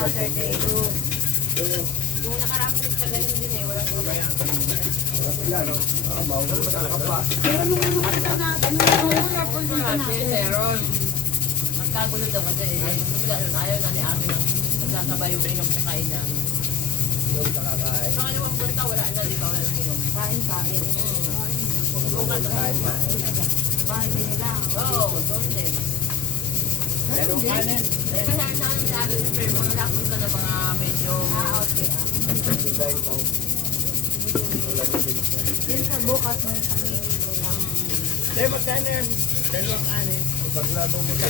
Saturday. Yung nakarang trip ka ganun din eh, walang gulay. Pero nung punta natin, meron. Magkagulo daw kasi ayaw na ni Ami ng nagkakabay yung inom sa kain namin. Sa kanilang punta, wala na, di ba? Wala nang inom. Kain. Bahay din nila. Oo, doon din. Anong kanin? Kasi namin sa akin, pero mga napunta na mga medyo... okay. Yun sa bukas, may pamili mo lang. Dahil magkano yan? Dalawang kanin. Paglabo mo sa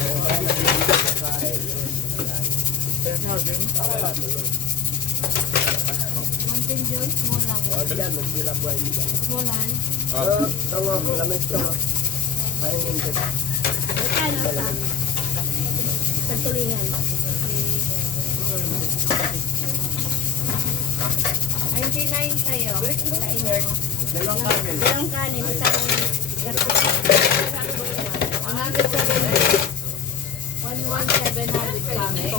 kain. Pero sabi, Mountain Dew, small lang. yan, magsirap ba yun? Small lang. Tama, lamig ka. Ayun yung ito. Magkano sa pagtulingan? 99 sa'yo. Dalawang kanin. Dalawang kanin, isang gato. 117 na with camel.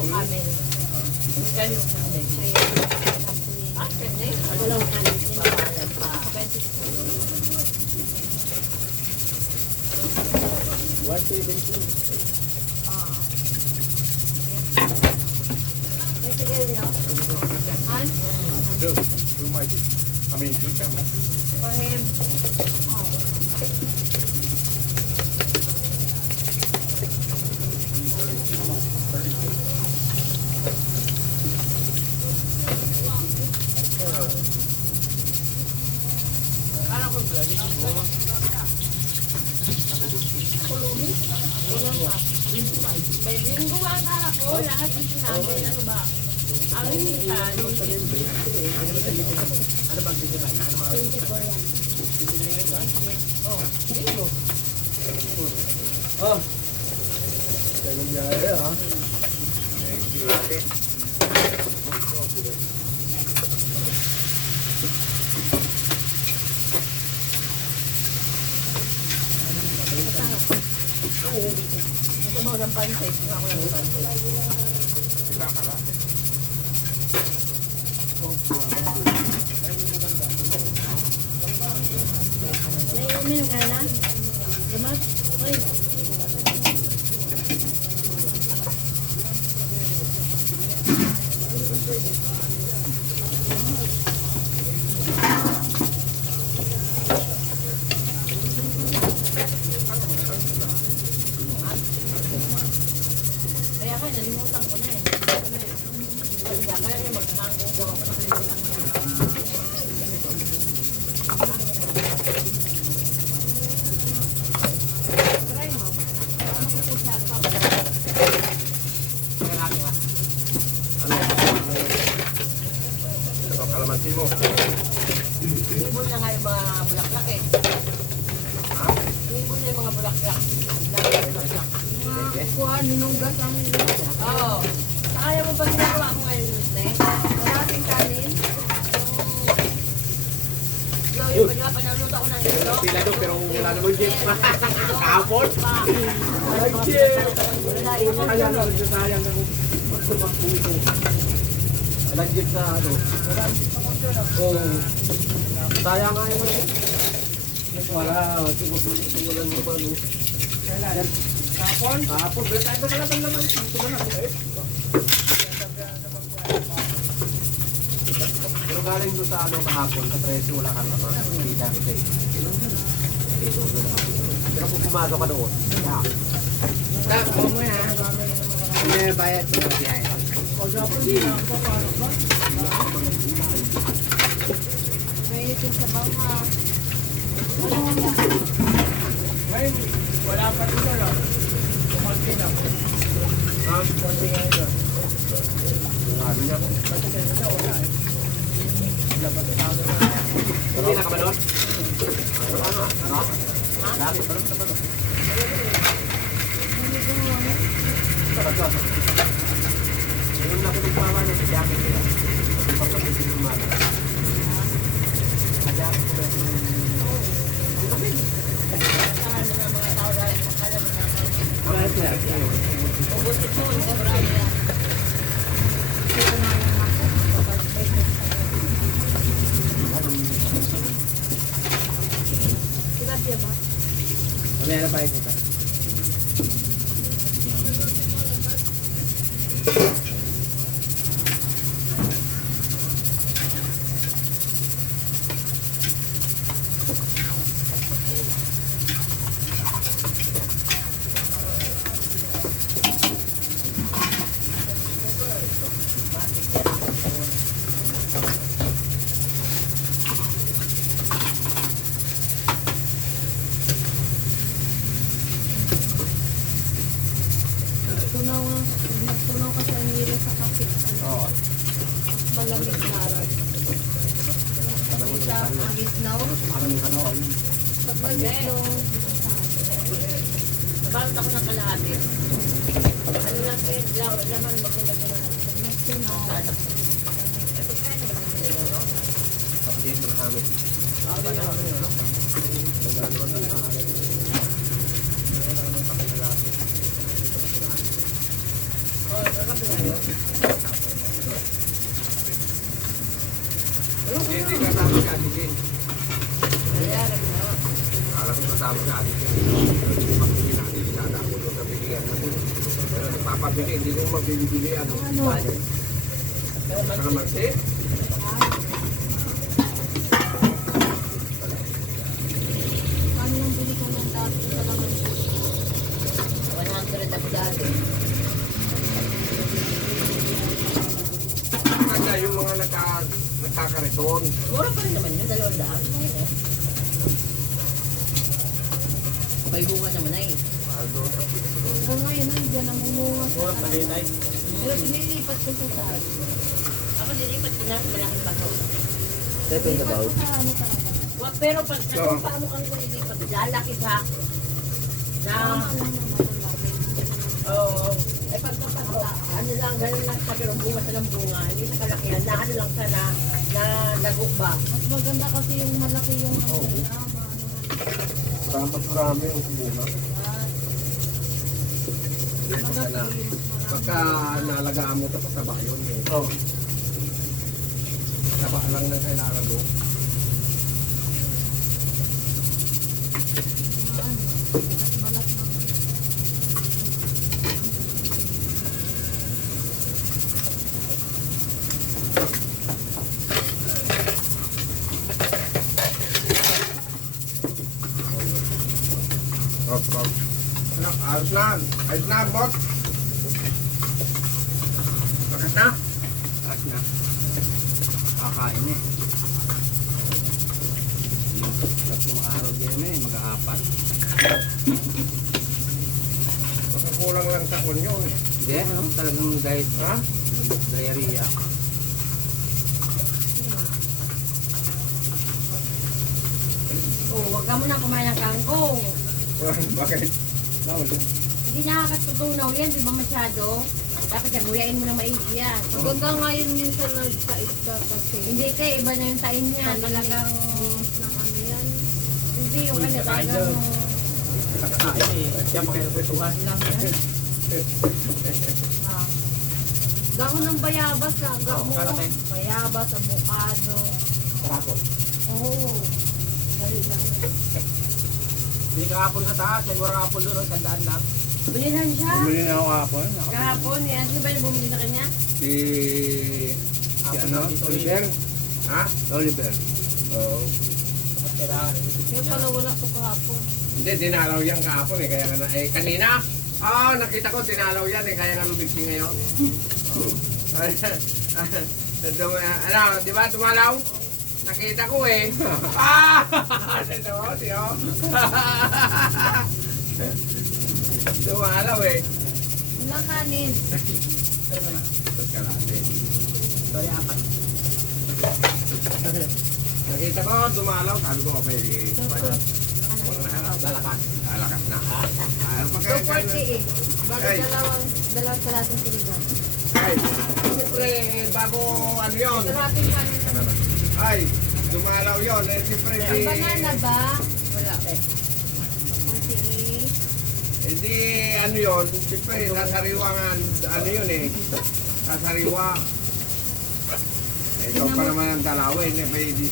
Walang kanin. One seventy. May sigil nyo? Han? Two mighty. I mean, two camels. For him? May linggo ang kala ko, lahat yung sinabi na ba? Ang minsan, Ano bang dinibay? 24 yan. Linggo. Oh. Ganun yaya, ha? Ito mo ng pancake, nga ako ng pancake. Uminom ka na? Gamot? Uy. Kaya ka, nalimutan ko na eh. Kaya niya maghahanggang ko ako nakalimutan niya. Try mo. Ano ko po siya pa? Ano kalamansi mo? Ibon na nga yung mga bulaklak eh. Ha? Ibon na yung mga bulaklak. Dami yung bulaklak. Kuha, ninugas ang Oo. Kaya mo ba ginagawa mo ngayon, Mr.? maraming kanin. So, yung pagka panaluto ko ng ilo. Sila doon, pero wala naman jeep. Kahapon? Ay, Wala jeep! yun. Kaya na, nagsasayang ako. Walang jeep sa ano. Oo. Sayang nga yung ano. Wala, tumutulan mo ba, no? Kailan? Kahapon? Kahapon, pero tayo nakalatan naman. Ito na lang. Pero galing doon sa ano kahapon, sa presyo wala kang naman. Hindi dami kayo. Dito doon naman. Pero kung pumasok ka doon, yeah. Stop, huwag mo yan. May bayad mo yan. May itin sa bangka. Wala nga. Ngayon, wala pa rin doon lang. Kumalti lang. Ha? Kumalti nga ito. Yung ano niya. Kasi kaya siya wala eh. Labat sa akin. Hindi na ka ba doon? Ano? Ano? Lapit pa rin ka ba doon? Sarap. Ngayon na ako nagpawa ng jacket nila. Pagpapagitin yung mga. Jacket ko ba yung... Ang kapit. Saan na mga tao dahil makala mo na. Ang kapit. Ubusin mo, ito marami yan. bayad nito? Tunaw nga. Magtunaw kasi ang hilo sa kapit. Oo. Malamig lalo. Isa, ang isnaw. Parang kanoon. Pag mag-isnaw, Nabalot ako ng kalahati. Ano lang kayo, laman ba kung lagyan na magtunaw. anak ko? Ito kaya naman yung sinilo, no? Hindi mo nakamit. Bago na ako. Oh, nakabi na yun. Hindi kasama si Ate Jane. Kaya, na. Alam ko kasama si Ate Jane. Pagpili natin, dinadako doon sa bilihan natin. Pero nagpapabili, hindi ko mabibili ano. Ano? Saka magsi. Ano yung bili ko ng dati sa laman? 100 ang dati. Kaya yung mga nagkakariton. Mura pa rin naman yun, 200. May bunga naman ay. Mahal doon sa piso doon. Hanggang ngayon, nandiyan ang mumunga sa Mura pa rin ay. Pero pinilipat ko sa taas. Ako dilipat ko na sa malaking bato. Ito yung Lipat dabaw. ko sa ano talaga. Pero pag kung paano kang dilipat, lalaki siya. Na, Tama lang naman ang laki. Hindi naman. oo. Eh pag ano lang, ganun lang siya, pero bunga sa ng bunga. Hindi siya kalakihan. Na ano lang siya na lagok ba? Mas maganda kasi yung malaki yung ano Oo. nila. Maano man. Marami yung bunga. Pagka na, pagka nalagaan mo ito, pataba yun eh. Oo. Taba lang na kailangan doon. Mga ano, balat naman. Rob, Rob. Ano, ayos na. Ayos na, boss. Bakas na. Taas na. Kakain eh. Tatlong araw din eh, mag-aapat. Baka kulang lang sa kunyon. Hindi, ano, talagang diet. Ha? Diarrhea. Oo, wag ka muna kumain ng kangkong. Bakit? Bawal. Hindi nakakatutunaw yan, di ba masyado? Dapat yaguyain mo na maigi yan. Maganda nga yun minsan nagkait ka kasi. Hindi ka, iba na yung tain niya. Talagang, Linis ng ano yan. hindi yung kanya talagang, Siya makinapretuhan lang. ah, Dahon ng bayabas na. Oo, karating. Bayabas, avocado. Sarapon. Oo. Dali lang yan. Hindi kahapon sa taas, may mura kapon doon, tandaan lang. bilihan siya. Bumili na ako kahapon. Kahapon, yan. Sino ba yung bumili sa kanya? Si ano? Oliver? Ha? Oliver. Oo. Kaya pala wala ko kahapon. Hindi, dinalaw yan kahapon eh. Kaya na, eh, kanina, nakita ko, dinalaw yan eh. Kaya nga lumigsi ngayon. Ano, di ba, dumalaw? Nakita ko eh. Ito, tiyo. Dumalaw eh. Ilang kanin? Sorry, apat. Nakita ko, dumalaw. Sabi ko, okay, Lalakas. lalakas na. So 48. Bago Ay. dalawang kalating sinigang. Ay, siyempre, bago ano yun. Kalating kanin naman. Ay, dumalaw yun. Eh, siyempre, Ang banana ba? Wala eh. 48. eh di, ano yun, siyempre, sasariwa nga, ano yun eh. Sasariwa. Eh, ikaw pa naman ang dalawin, eh, may di